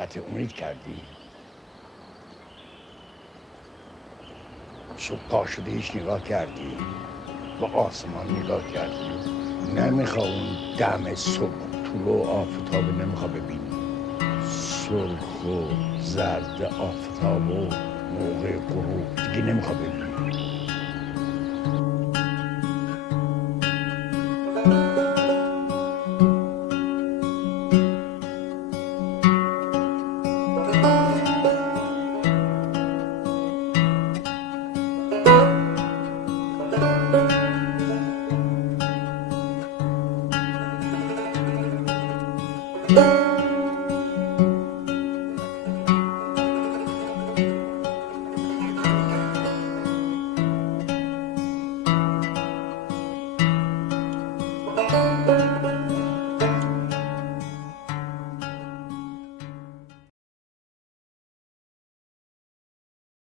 قطع امید کردی؟ صبح پا شده هیچ نگاه کردی؟ با آسمان نگاه کردی؟ نمیخواه اون دم صبح طلوع آفتاب نمیخواه ببینی؟ سرخ و زرد آفتاب و موقع غروب دیگه نمیخواه ببینی؟ thank you